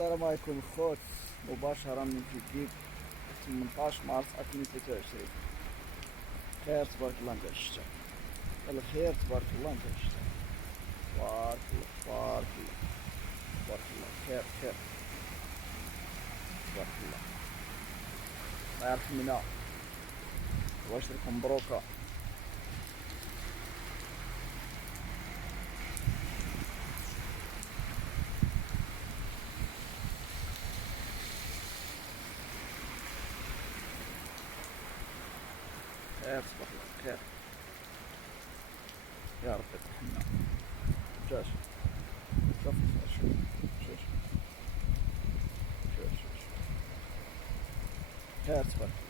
السلام عليكم الخوت، مباشرة من جديد 18 مارس 2023. خير تبارك الله نتاع الشتاء، الخير تبارك الله نتاع الشتاء، تبارك الله تبارك الله تبارك الله، خير خير تبارك الله. الله يرحمنا واش لكم مبروكة. خير تبارك الله خير، يا رب يرحمنا. جاش شوف شوف شوف شوف شوف خير تبارك الله.